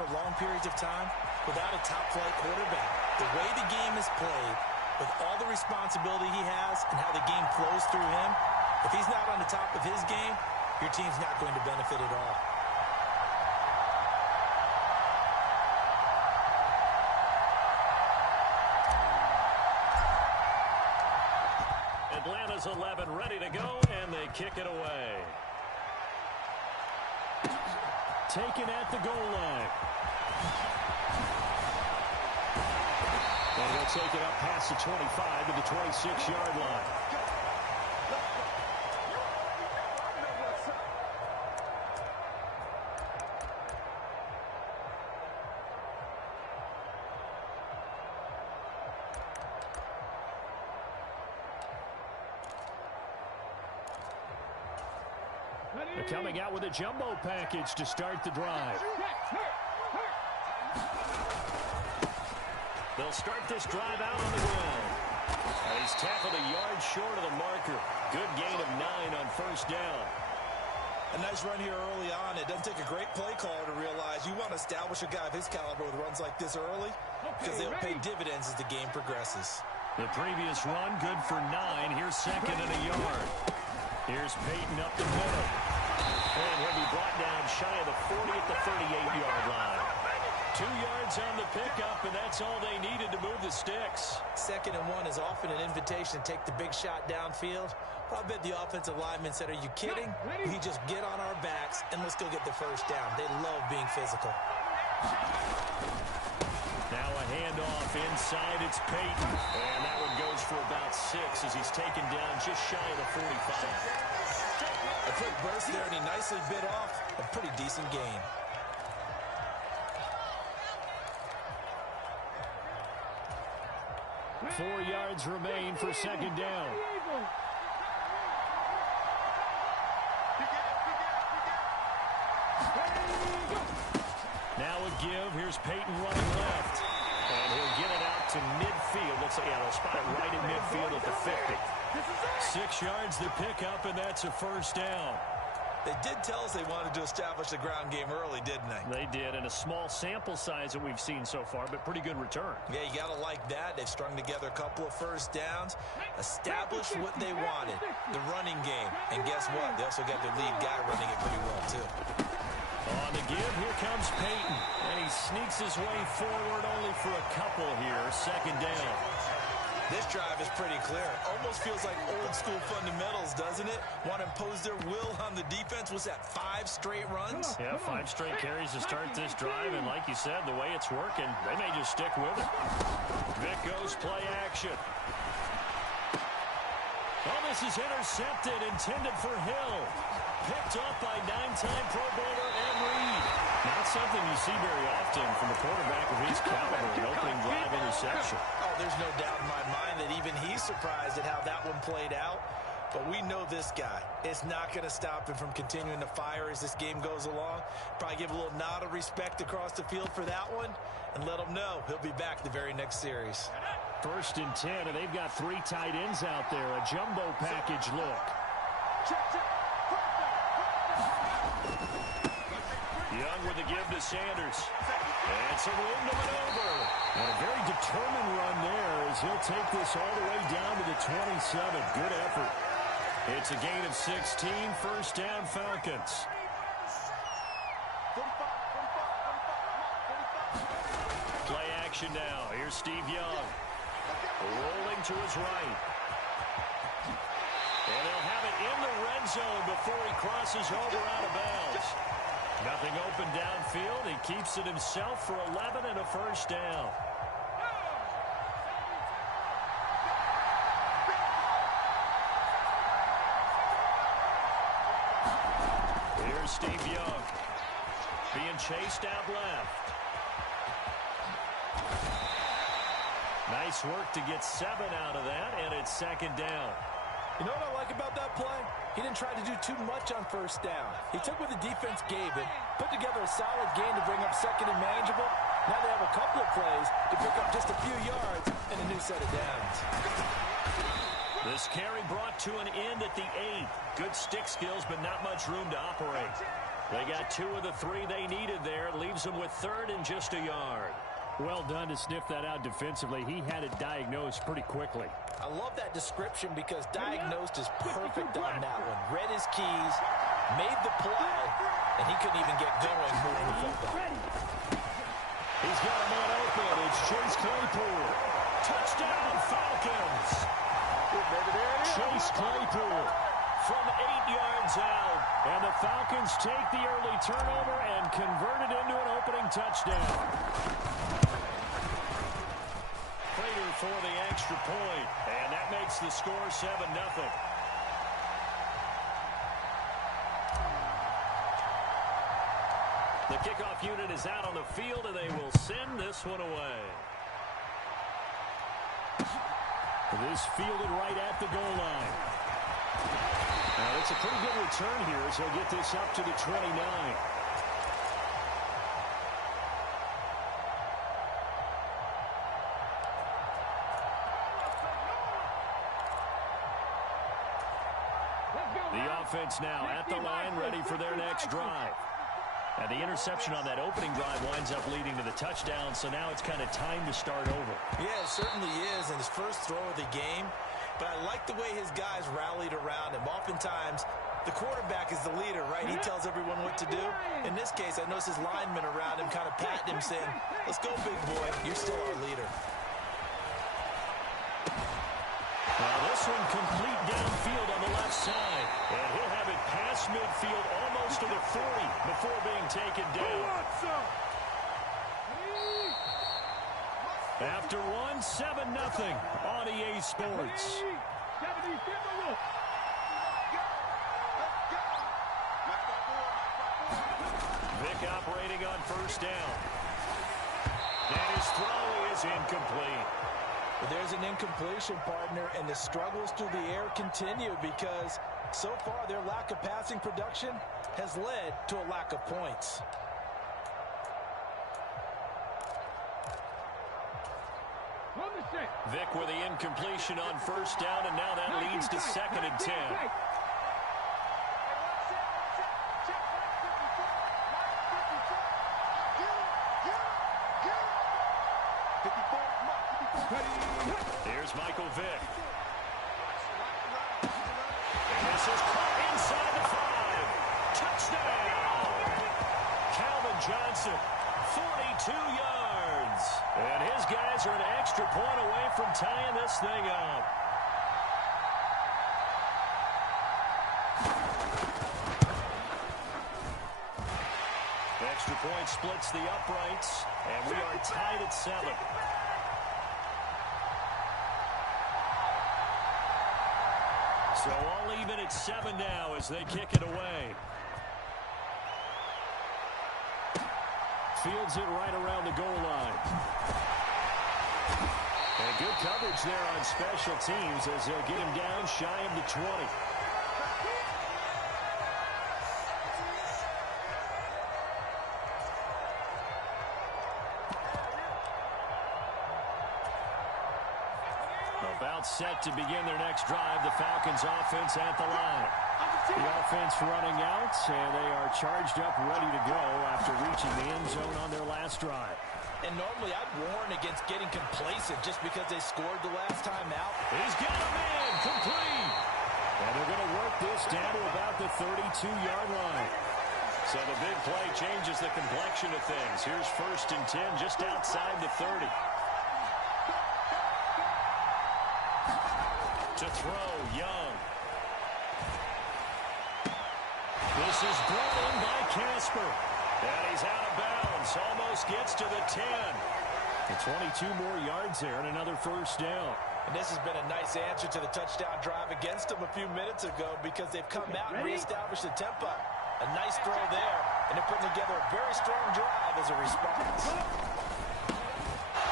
for long periods of time without a top-flight quarterback. The way the game is played, with all the responsibility he has and how the game flows through him, if he's not on the top of his game, your team's not going to benefit at all. Atlanta's 11 ready to go, and they kick it away. Taken at the goal line. And he'll take it up past the 25 to the 26-yard line. They're coming out with a jumbo package to start the drive. They'll start this drive out on the ground. He's tackled a yard short of the marker. Good gain of 9 on first down. A nice run here early on. It doesn't take a great play caller to realize you want to establish a guy of his caliber with runs like this early because they'll pay dividends as the game progresses. The previous run, good for 9. Here's second and a yard. Here's Peyton up the middle. And he'll be brought down shy of the 40 at the 38-yard line. 2 yards on the pickup, and that's all they needed to move the sticks. Second and 1 is often an invitation to take the big shot downfield. I bet the offensive lineman said, are you kidding? We just get on our backs, and let's go get the first down. They love being physical. Now a handoff inside. It's Peyton. And that one goes for about 6 as he's taken down just shy of the 45. A quick burst there, and he nicely bit off a pretty decent gain. Four yards remain for second down. Now a give. Here's Peyton running left. And he'll get it out to midfield. Looks like, yeah, they'll spot it right in midfield at the 50. 6 yards the pickup, and that's a first down. They did tell us they wanted to establish the ground game early, didn't they? They did, and a small sample size that we've seen so far, but pretty good return. Yeah, you got to like that. They've strung together a couple of first downs, established what they wanted, the running game. And guess what? They also got their lead guy running it pretty well, too. On the give, here comes Peyton. And he sneaks his way forward only for a couple here. Second down. This drive is pretty clear. Almost feels like old school fundamentals, doesn't it? Want to impose their will on the defense. Was that 5 straight runs? Yeah, 5 straight carries to start this drive. And like you said, the way it's working, they may just stick with it. Vic goes play action. Oh, this is intercepted, intended for Hill. Picked up by 9-time Pro Bowler Ed Reed. Not something you see very often from a quarterback of his caliber, an opening drive interception. Oh, there's no doubt in my mind that even he's surprised at how that one played out. But we know this guy. It's not going to stop him from continuing to fire as this game goes along. Probably give a little nod of respect across the field for that one and let him know he'll be back the very next series. 1st and 10, and they've got 3 tight ends out there. A jumbo package look. Young with the give to Sanders. And some room to maneuver. And a very determined run there as he'll take this all the way down to the 27. Good effort. It's a gain of 16. First down, Falcons. Play action now. Here's Steve Young. Rolling to his right. And they'll have it in the red zone before he crosses over out of bounds. Nothing open downfield. He keeps it himself for 11 and a first down. Here's Steve Young. Being chased out left. Nice work to get 7 out of that, and it's second down. You know what I like about that play? He didn't try to do too much on first down. He took what the defense gave him, put together a solid gain to bring up second and manageable. Now they have a couple of plays to pick up just a few yards and a new set of downs. This carry brought to an end at the 8th. Good stick skills, but not much room to operate. They got 2 of the 3 they needed there. Leaves them with 3rd and just a yard. Well done to sniff that out defensively. He had it diagnosed pretty quickly. I love that description because diagnosed is perfect on that one. Read his keys, made the play, and he couldn't even get going moving the football. He's got a man open. It's Chase Claypool. Touchdown, Falcons. Chase Claypool from 8 yards out. And the Falcons take the early turnover and convert it into an opening touchdown. Prater for the extra point. And that makes the score 7-0. The kickoff unit is out on the field, and they will send this one away. This fielded right at the goal line. Now, it's a pretty good return here as he'll get this up to the 29. The offense now at the line, ready for their next drive. And the interception on that opening drive winds up leading to the touchdown, so now it's kind of time to start over. Yeah, it certainly is in his first throw of the game. But I like the way his guys rallied around him. Oftentimes, the quarterback is the leader, right? He tells everyone what to do. In this case, I noticed his linemen around him kind of patting him, saying, "Let's go, big boy. You're still our leader." Now this one complete downfield on the left side. And he'll have it past midfield almost to the 40 before being taken down. After one, 7-0 on EA Sports. Vic operating on first down. And his throw is incomplete. But there's an incompletion, partner, and the struggles through the air continue because so far their lack of passing production has led to a lack of points. Vic with the incompletion on first down, and now that leads to 2nd and 10. Here's Michael Vick. And this is caught inside the 5. Touchdown! Calvin Johnson, 42 yards. And his guys are an extra point away from tying this thing up. Extra point splits the uprights, and we are tied at 7. So all even at 7 now as they kick it away. Fields it right around the goal line. And good coverage there on special teams as they'll get him down shy of the 20. About set to begin their next drive, the Falcons offense at the line. The offense running out, and they are charged up, ready to go after reaching the end zone on their last drive. And normally I'd warn against getting complacent just because they scored the last time out. He's got him in, complete. And they're going to work this down to about the 32-yard line. So the big play changes the complexion of things. Here's 1st and 10 just outside the 30. To throw, Young. This is brought in by Casper. And he's out of bounds. Almost gets to the 10. And 22 more yards there and another first down. And this has been a nice answer to the touchdown drive against them a few minutes ago because they've come out and reestablished the tempo. A nice throw there, and they're putting together a very strong drive as a response.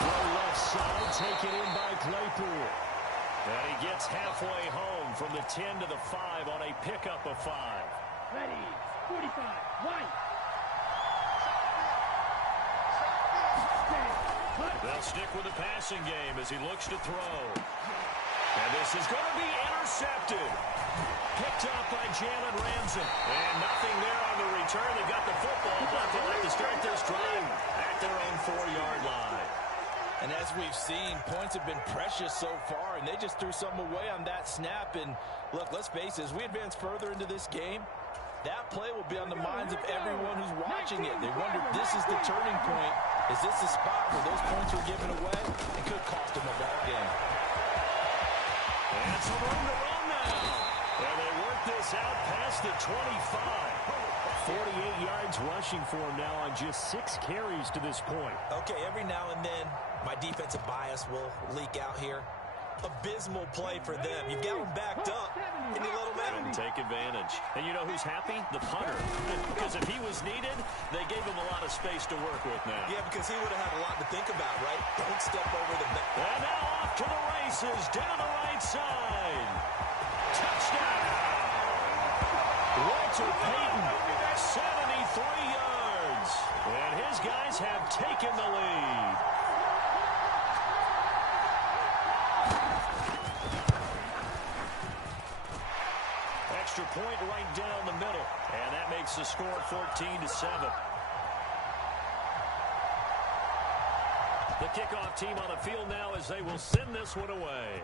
Throw left side, taken in by Claypool. And he gets halfway home from the 10 to the 5 on a pickup of 5. Ready, 45, 1. They'll stick with the passing game as he looks to throw. And this is going to be intercepted. Picked up by Jalen Ramsey. And nothing there on the return. They got the football, but they like to start this drive at their own 4-yard line. And as we've seen, points have been precious so far, and they just threw some away on that snap. And look, let's face it, as we advance further into this game, that play will be on the minds of everyone who's watching it. They wonder if this is the turning point. Is this the spot where those points were given away? It could cost them a ball game. And some room to run now. And they work this out past the 25. 48 yards rushing for him now on just 6 carries to this point. Okay, every now and then, my defensive bias will leak out here. Abysmal play for them. You've got them backed up, and you let them in. And take advantage. And you know who's happy? The punter. Because if he was needed, they gave him a lot of space to work with now. Yeah, because he would have had a lot to think about, right? Don't step over the back. And now off to the races, down the right side. Touchdown! Walter Payton, 73 yards. And his guys have taken the lead. Extra point right down the middle. And that makes the score 14-7. The kickoff team on the field now as they will send this one away.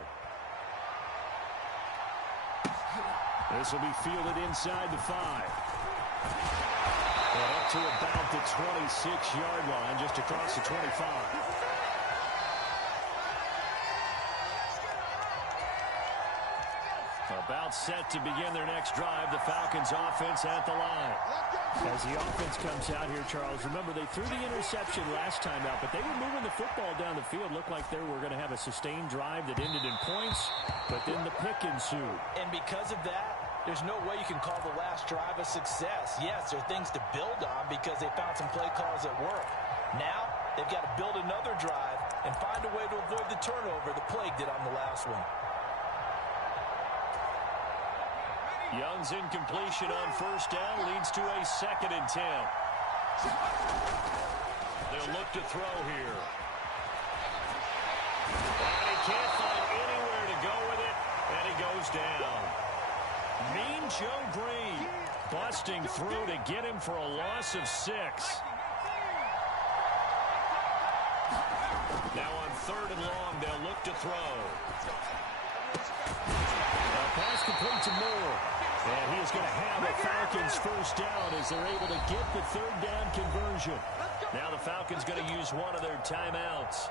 This will be fielded inside the 5. And up to about the 26-yard line, just across the 25. About set to begin their next drive, the Falcons offense at the line. As the offense comes out here, Charles, remember they threw the interception last time out, but they were moving the football down the field. Looked like they were going to have a sustained drive that ended in points, but then the pick ensued. And because of that, there's no way you can call the last drive a success. Yes, there are things to build on because they found some play calls that work. Now, they've got to build another drive and find a way to avoid the turnover the Plague did on the last one. Young's incompletion on first down leads to a 2nd and 10. They'll look to throw here. And he can't find anywhere to go with it, and he goes down. Mean Joe Green busting through to get him for a loss of 6. Now on 3rd and long, they'll look to throw. Pass complete to Moore. And he is going to have the Falcons first down as they're able to get the 3rd down conversion. Now the Falcons going to use one of their timeouts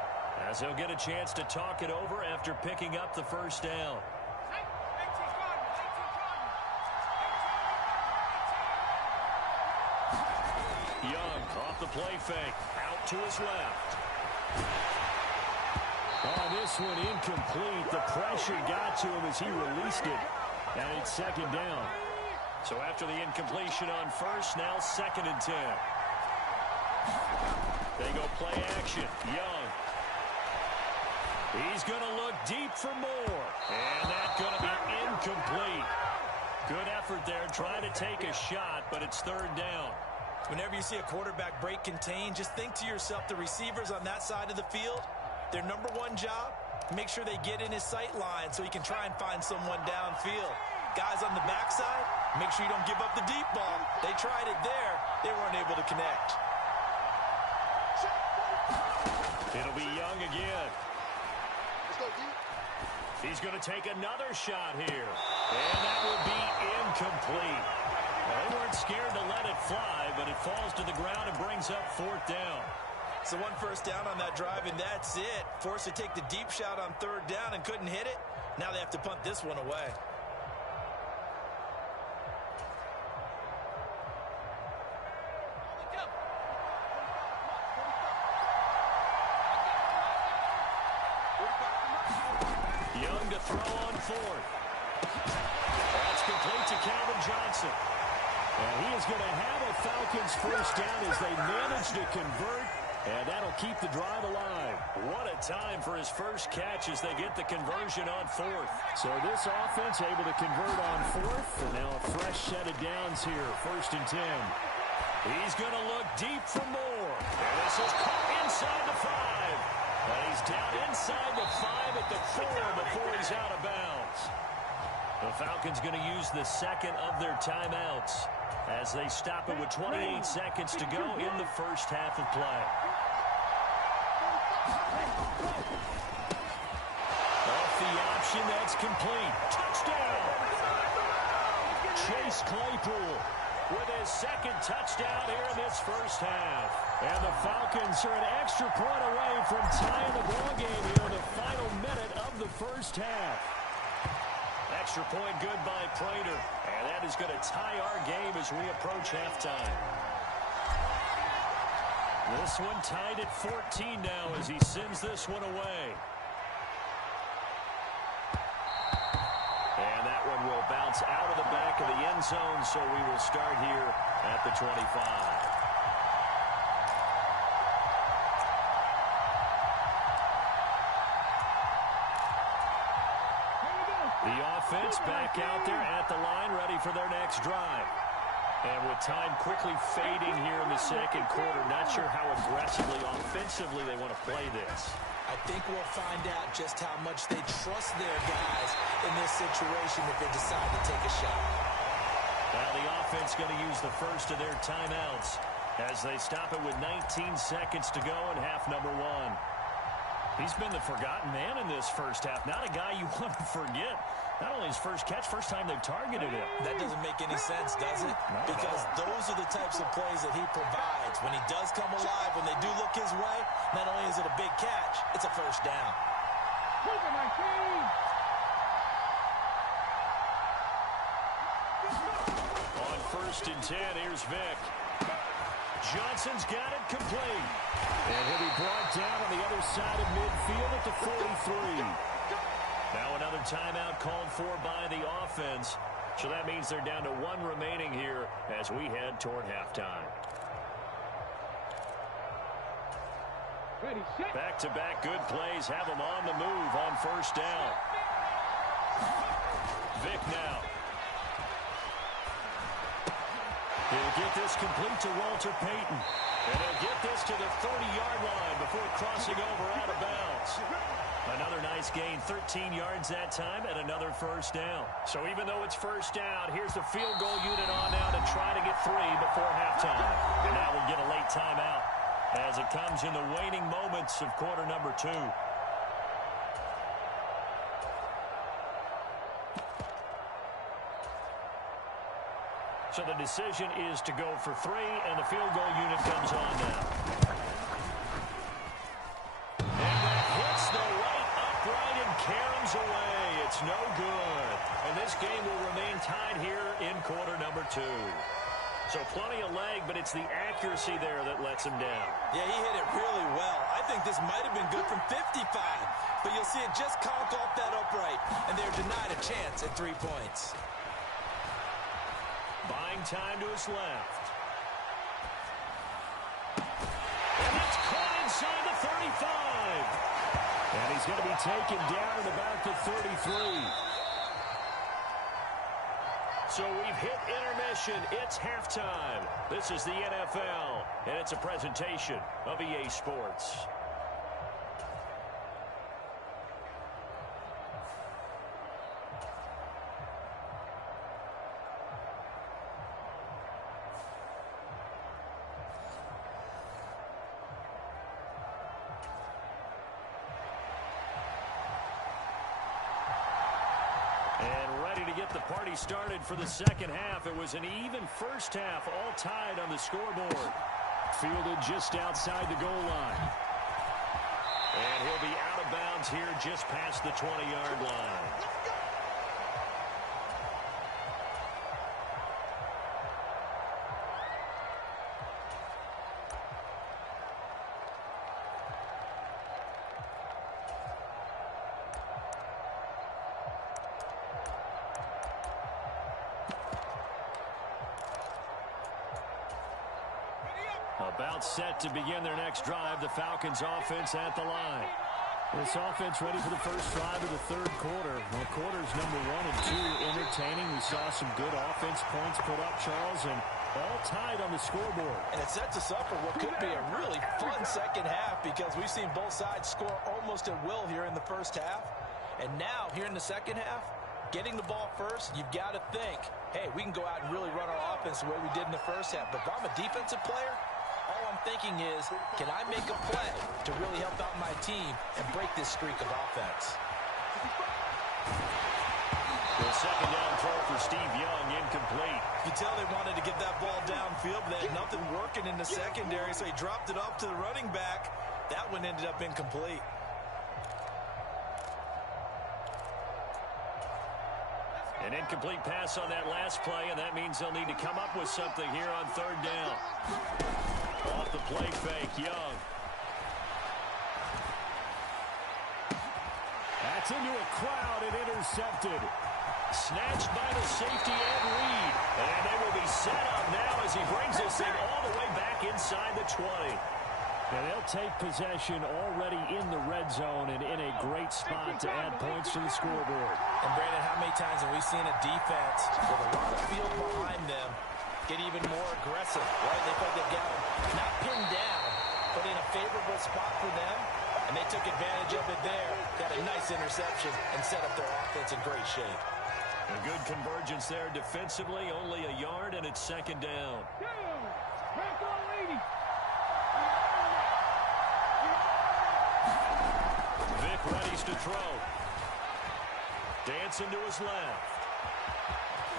as they'll get a chance to talk it over after picking up the first down. Young off the play fake. Out to his left. On this one, incomplete. The pressure got to him as he released it. And it's 2nd down. So after the incompletion on first, now 2nd and 10. They go play action. Young. He's going to look deep for more. And that's going to be incomplete. Good effort there trying to take a shot, but it's 3rd down. Whenever you see a quarterback break contain, just think to yourself, the receivers on that side of the field, their number one job, make sure they get in his sight line so he can try and find someone downfield. Guys on the backside, make sure you don't give up the deep ball. They tried it there. They weren't able to connect. It'll be Young again. He's going to take another shot here. And that will be incomplete. Well, they weren't scared to let it fly, but it falls to the ground and brings up 4th down. So 1 first down on that drive, and that's it. Forced to take the deep shot on 3rd down and couldn't hit it. Now they have to punt this one away. Young to throw on 4th. That's complete to Calvin Johnson. And he is going to have a Falcons first down as they manage to convert. And that'll keep the drive alive. What a time for his first catch as they get the conversion on 4th. So this offense able to convert on 4th. And now a fresh set of downs here. 1st and 10. He's going to look deep for more. And this is caught inside the 5. And he's down inside the 5 at the 4 before he's out of bounds. The Falcons going to use the second of their timeouts as they stop it with 28 seconds to go in the first half of play. Off the option, that's complete. Touchdown! Chase Claypool with his second touchdown here in this first half. And the Falcons are an extra point away from tying the ball game here in the final minute of the first half. Extra point good by Prater. And that is going to tie our game as we approach halftime. This one tied at 14 now as he sends this one away. And that one will bounce out of the back of the end zone, so we will start here at the 25. The offense back out there at the line, ready for their next drive. And with time quickly fading here in the second quarter, not sure how aggressively, offensively they want to play this. I think we'll find out just how much they trust their guys in this situation if they decide to take a shot. Now the offense going to use the first of their timeouts as they stop it with 19 seconds to go in half number 1. He's been the forgotten man in this first half. Not a guy you want to forget. Not only his first catch, first time they've targeted him. That doesn't make any sense, does it? Because those are the types of plays that he provides. When he does come alive, when they do look his way, not only is it a big catch, it's a first down. On 1st and 10, here's Vick. Johnson's got it complete. And he'll be brought down on the other side of midfield at the 43. Now another timeout called for by the offense. So that means they're down to 1 remaining here as we head toward halftime. Back-to-back good plays have them on the move on first down. Vick now. He'll get this complete to Walter Payton. And he'll get this to the 30-yard line before crossing over out of bounds. Another nice gain, 13 yards that time, and another first down. So even though it's first down, here's the field goal unit on now to try to get 3 before halftime. And now we'll get a late timeout as it comes in the waning moments of quarter number 2. So the decision is to go for 3, and the field goal unit comes on now. And that hits the right upright and caroms away. It's no good. And this game will remain tied here in quarter number 2. So plenty of leg, but it's the accuracy there that lets him down. Yeah, he hit it really well. I think this might have been good from 55. But you'll see it just conk off that upright, and they're denied a chance at 3 points. Buying time to his left. And it's caught inside the 35. And he's going to be taken down at about the 33. So we've hit intermission. It's halftime. This is the NFL, and it's a presentation of EA Sports. The party started for the second half. It was an even first half, all tied on the scoreboard. Fielded just outside the goal line. And he'll be out of bounds here just past the 20-yard line. About set to begin their next drive. The Falcons offense at the line. This offense ready for the first drive of the third quarter. Well, quarters number 1 and 2 entertaining. We saw some good offense points put up, Charles, and All tied on the scoreboard. And it sets us up for what could be a really fun second half because we've seen both sides score almost at will here in the first half. And now, here in the second half, getting the ball first, you've got to think, hey, we can go out and really run our offense the way we did in the first half. But if I'm a defensive player, all I'm thinking is, can I make a play to really help out my team and break this streak of offense? The second down throw for Steve Young, incomplete. You can tell they wanted to get that ball downfield, but they had nothing working in the secondary, so he dropped it off to the running back. That one ended up incomplete. An incomplete pass on that last play, and that means they'll need to come up with something here on third down. Off the play fake, Young. That's into a crowd and intercepted. Snatched by the safety Ed Reed. And they will be set up now as he brings this thing all the way back inside the 20. And they'll take possession already in the red zone and in a great spot to add points to the scoreboard. And, Brandon, how many times have we seen a defense with a lot of field behind them get even more aggressive, right? They felt they've got them not pinned down, but in a favorable spot for them, and they took advantage of it there, got a nice interception, and set up their offense in great shape. A good convergence there defensively, only a yard, and it's second down. Vic readies to throw. Dancing to his left.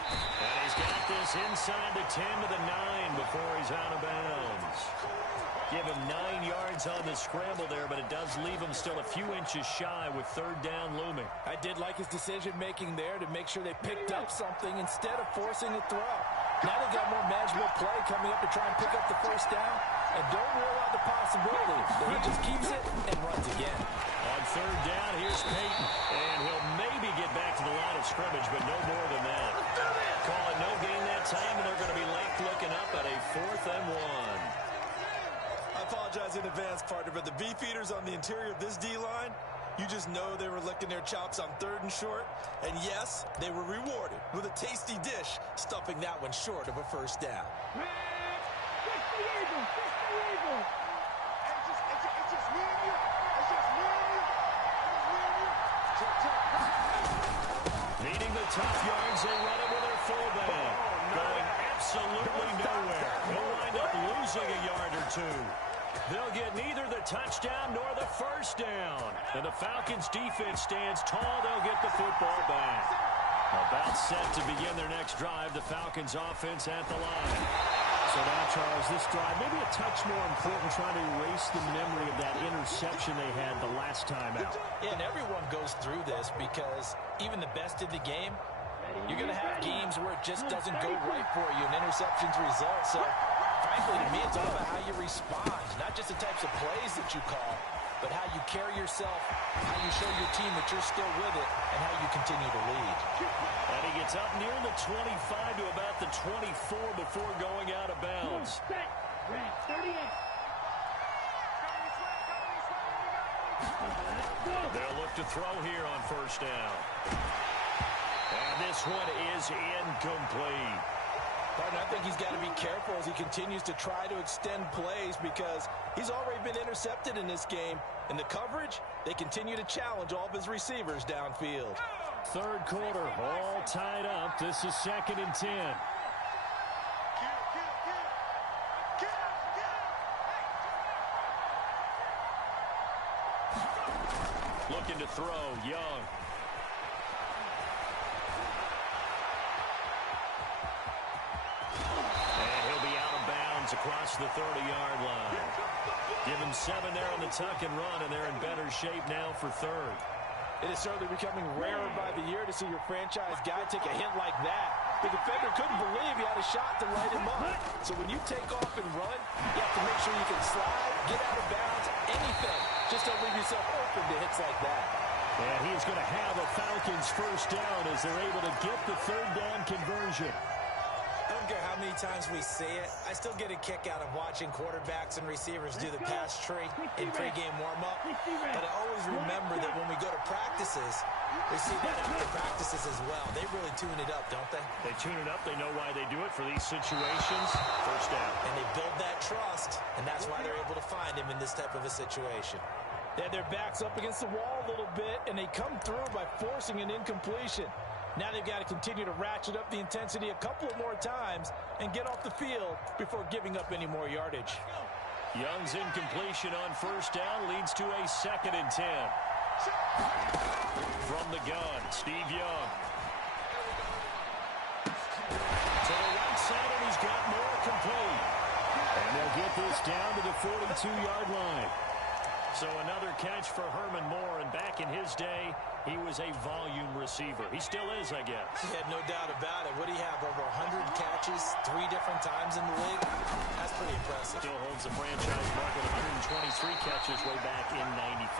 And he's got this inside the 10 to the 9 before he's out of bounds. Give him 9 yards on the scramble there, but it does leave him still a few inches shy with third down looming. I did like his decision-making there to make sure they picked up something instead of forcing a throw. Now they've got more manageable play coming up to try and pick up the first down, and don't rule out the possibility that he just keeps it and runs again. On third down, here's Peyton, and he'll maybe get back to the line of scrimmage, but no more than that. Call it no gain that time, and they're going to be left looking up at a 4th and 1. I apologize in advance, partner, but the beefeaters on the interior of this D-line, you just know they were licking their chops on 3rd and short. And yes, they were rewarded with a tasty dish, stuffing that one short of a first down. Needing the tough yards, they run it with their fullback. Going absolutely nowhere. He'll wind up losing a yard or two. They'll get neither the touchdown nor the first down. And the Falcons' defense stands tall. They'll get the football back. About set to begin their next drive, the Falcons' offense at the line. So now, Charles, this drive maybe a touch more important, trying to erase the memory of that interception they had the last time out. Yeah, and everyone goes through this because even the best in the game, you're going to have games where it just doesn't go right for you, and interceptions result. So, frankly, to me, it's all about how you respond, not just the types of plays that you call, but how you carry yourself, how you show your team that you're still with it, and how you continue to lead. And he gets up near the 25 to about the 24 before going out of bounds. They'll look to throw here on first down. And this one is incomplete. Partner, I think he's got to be careful as he continues to try to extend plays because he's already been intercepted in this game. In the coverage, they continue to challenge all of his receivers downfield. Third quarter, all tied up. This is 2nd and 10. Looking to throw, Young. And he'll be out of bounds across the 30-yard line. Give him 7 there on the tuck and run, and they're in better shape now for third. It is certainly becoming rarer by the year to see your franchise guy take a hit like that. The defender couldn't believe he had a shot to light him up. So when you take off and run, you have to make sure you can slide, get out of bounds, anything. Just don't leave yourself open to hits like that. And he's going to have a Falcons first down as they're able to get the third down conversion. I don't care how many times we see it. I still get a kick out of watching quarterbacks and receivers do the pass tree in pregame warm-up. But I always remember that when we go to practices, We see that after practices as well. They really tune it up, don't they? They tune it up. They know why they do it for these situations. First down. And they build that trust, and that's why they're able to find him in this type of a situation. They had their backs up against the wall a little bit, and they come through by forcing an incompletion. Now they've got to continue to ratchet up the intensity a couple of more times and get off the field before giving up any more yardage. Young's incompletion on first down leads to a 2nd and 10. From the gun, Steve Young. To the right side, and he's got more complete. And they'll get this down to the 42-yard line. So another catch for Herman Moore, and back in his day, he was a volume receiver. He still is, I guess. He had no doubt about it. What do you have, over 100 catches 3 different times in the league? That's pretty impressive. Still holds the franchise mark with 123 catches way back in '95.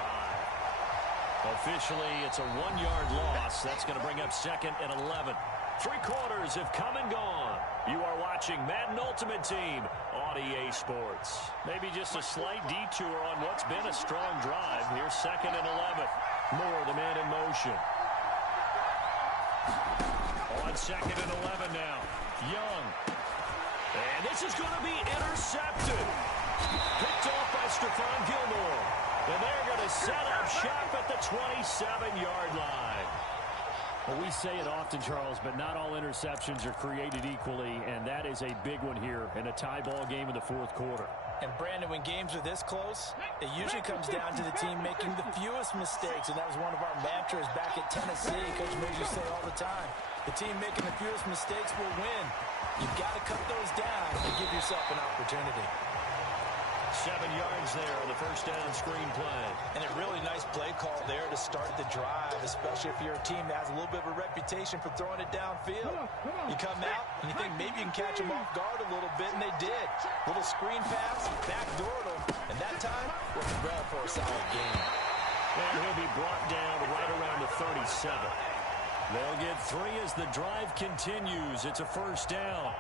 Officially, it's a 1-yard loss. That's going to bring up 2nd and 11. 3 quarters have come and gone. You are watching Madden Ultimate Team on EA Sports. Maybe just a slight detour on what's been a strong drive. Here's 2nd and 11. Moore, the man in motion. On 2nd and 11 now. Young. And this is going to be intercepted. Picked off by Stephon Gilmore. And they're going to set up shop at the 27-yard line. Well, we say it often, Charles, but not all interceptions are created equally, and that is a big one here in a tie ball game in the 4th quarter. And, Brandon, when games are this close, it usually comes down to the team making the fewest mistakes, and that was one of our mantras back at Tennessee. Coach Mills used to say all the time, the team making the fewest mistakes will win. You've got to cut those down and give yourself an opportunity. 7 yards there on the first down screen play. And a really nice play call there to start the drive, especially if you're a team that has a little bit of a reputation for throwing it downfield. You come out and you think maybe you can catch them off guard a little bit, and they did. Little screen pass, backdoored them, and that time worked well for a solid game. And he'll be brought down right around the 37. They'll get 3 as the drive continues. It's a first down.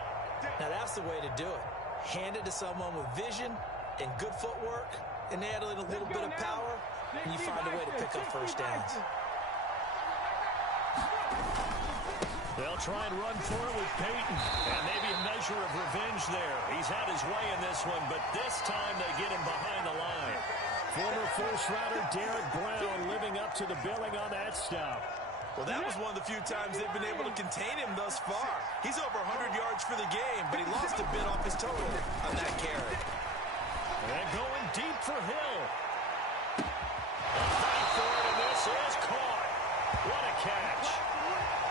Now that's the way to do it. Hand it to someone with vision and good footwork, and add a little bit of power, and you find a way to pick up first downs. They'll try and run for it with Peyton, and maybe a measure of revenge there. He's had his way in this one, but this time they get him behind the line. Former first-rounder Derek Brown living up to the billing on that stop. Well, that was one of the few times they've been able to contain him thus far. He's over 100 yards for the game, but he lost a bit off his total on that carry. And going deep for Hill. A fight for it, and this is caught. What a catch.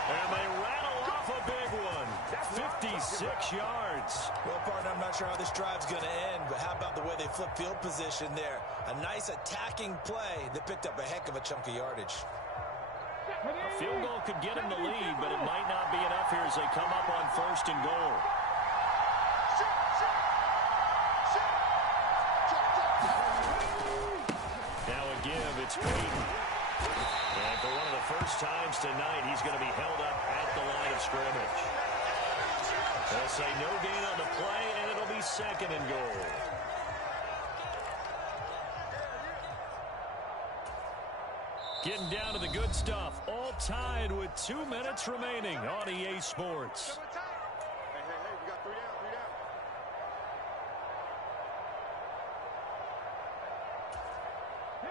And they rattle off a big one. 56 yards. Well, partner, I'm not sure how this drive's going to end, but how about the way they flip field position there? A nice attacking play that picked up a heck of a chunk of yardage. A field goal could get him the lead, but it might not be enough here as they come up on 1st and goal. It's Peyton. And for one of the first times tonight, he's going to be held up at the line of scrimmage. They'll say no gain on the play, and it'll be 2nd and goal. Getting down to the good stuff. All tied with 2 minutes remaining on EA Sports. We got 3 down, 3 down.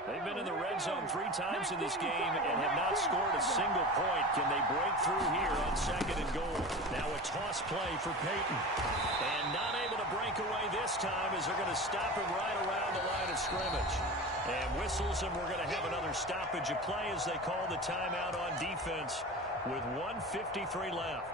They've been in the red zone 3 times in this game and have not scored a single point. Can they break through here on 2nd and goal? Now a toss play for Peyton. And not able to break away this time as they're going to stop him right around the line of scrimmage. And whistles, and we're going to have another stoppage of play as they call the timeout on defense with 1:53 left.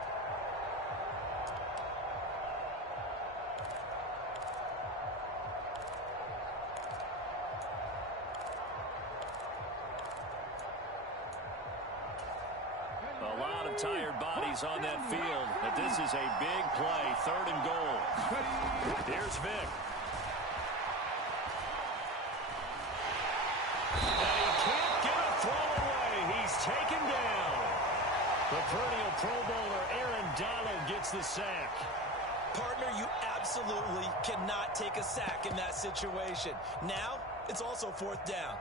A lot of tired bodies on that field, but this is a big play, 3rd and goal. Here's Vic. And he can't get a throw away. He's taken down. The perennial Pro Bowler Aaron Donald gets the sack. Partner, you absolutely cannot take a sack in that situation. Now, it's also 4th down.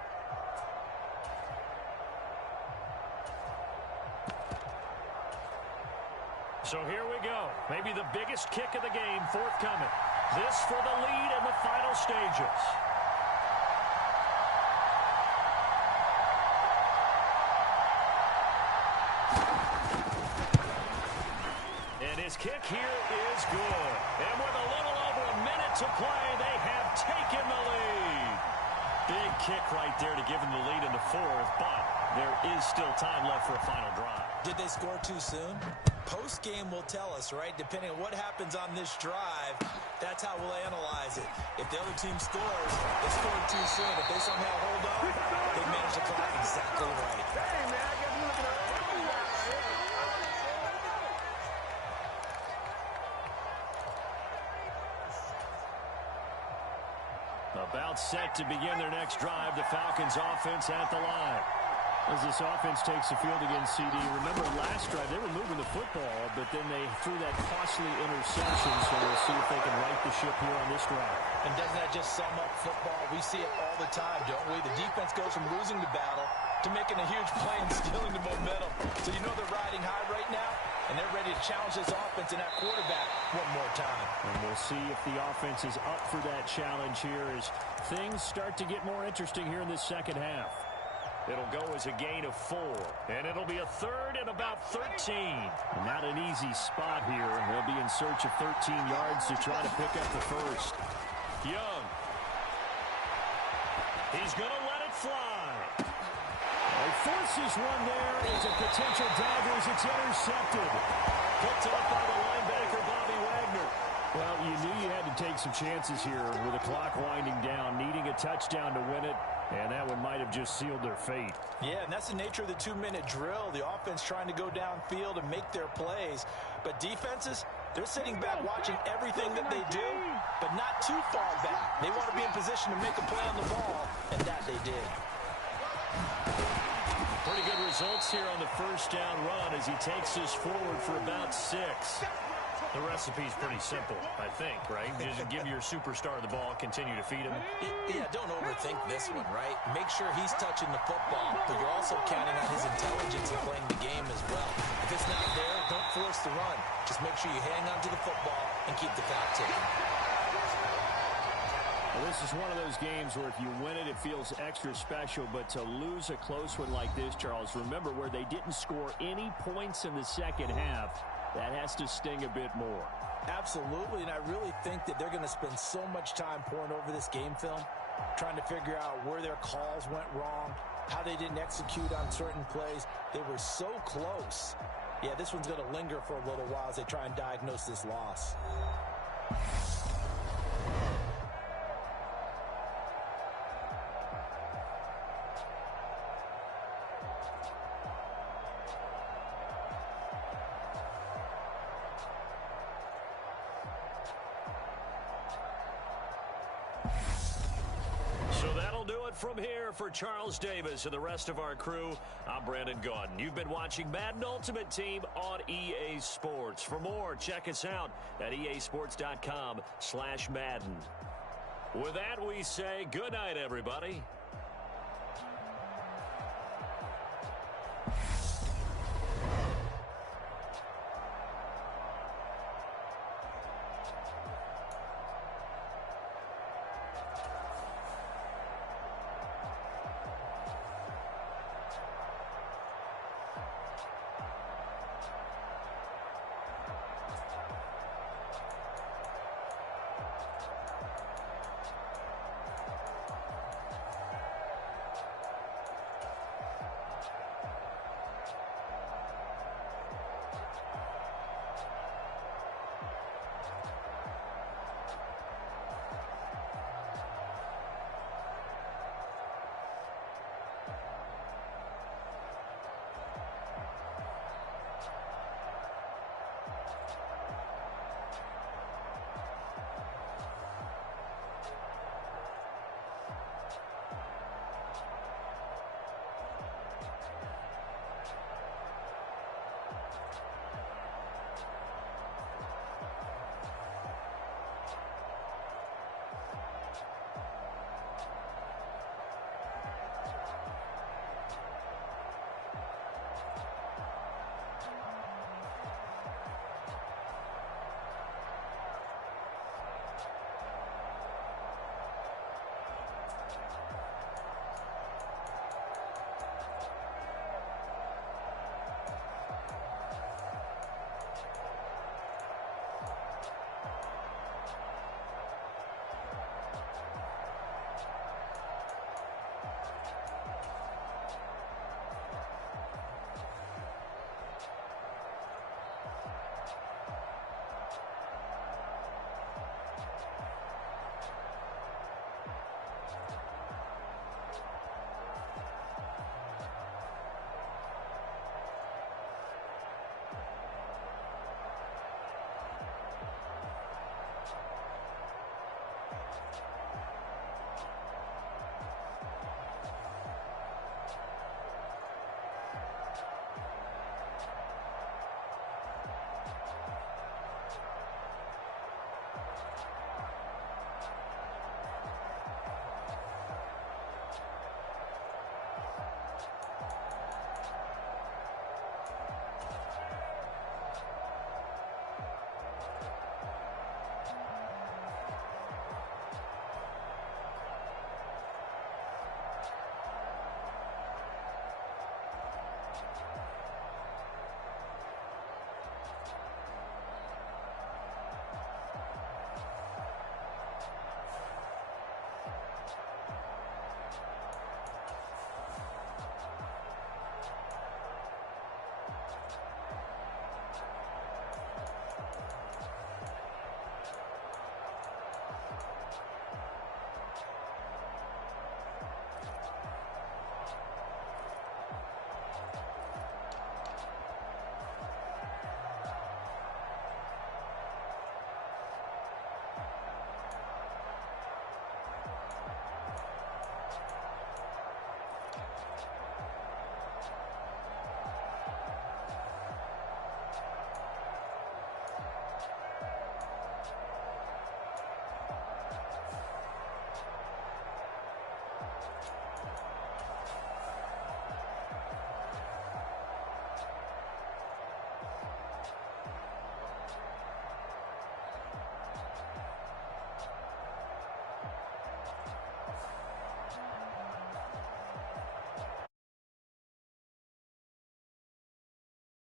So here we go. Maybe the biggest kick of the game forthcoming. This for the lead in the final stages. And his kick here is good. And with a little over a minute to play, they have taken the lead. Big kick right there to give them the lead in the fourth, but there is still time left for a final drive. Did they score too soon? Post-game will tell us, right? Depending on what happens on this drive, that's how we'll analyze it. If the other team scores, they scored too soon. If they somehow hold on, they manage the clock exactly right. Hey, man, I guess we're looking at About set to begin their next drive, the Falcons offense at the line. As this offense takes the field against CD, remember last drive they were moving the football, but then they threw that costly interception, so we'll see if they can right the ship here on this drive. And doesn't that just sum up football? We see it all the time, don't we? The defense goes from losing the battle to making a huge play and stealing the momentum. So you know they're riding high right now, and they're ready to challenge this offense and that quarterback one more time. And we'll see if the offense is up for that challenge here as things start to get more interesting here in this second half. It'll go as a gain of 4, and it'll be a third and about 13. And not an easy spot here. They'll be in search of 13 yards to try to pick up the first. Young. He's going to let it fly. He forces one there. It's a potential dagger as it's intercepted. Picked up by the linebacker, Bobby Wagner. Well, you knew you had to take some chances here with the clock winding down, needing a touchdown to win it, and that one might have just sealed their fate. Yeah, and that's the nature of the 2-minute drill. The offense trying to go downfield and make their plays. But defenses, they're sitting back watching everything that they do, but not too far back. They want to be in position to make a play on the ball, and that they did. Pretty good results here on the first down run as he takes us forward for about 6. The recipe's pretty simple, I think, right? Just give your superstar the ball, continue to feed him. Yeah, don't overthink this one, right? Make sure he's touching the football, but you're also counting on his intelligence in playing the game as well. If it's not there, don't force the run. Just make sure you hang on to the football and keep the clock ticking. Well, this is one of those games where if you win it, it feels extra special, but to lose a close one like this, Charles, remember where they didn't score any points in the second half, that has to sting a bit more. Absolutely, and I really think that they're going to spend so much time pouring over this game film, trying to figure out where their calls went wrong, how they didn't execute on certain plays. They were so close. Yeah, this one's going to linger for a little while as they try and diagnose this loss. From here for Charles Davis and the rest of our crew, I'm Brandon Gaudin. You've been watching Madden Ultimate Team on EA Sports. For more, check us out at easports.com/Madden. With that, we say good night, everybody.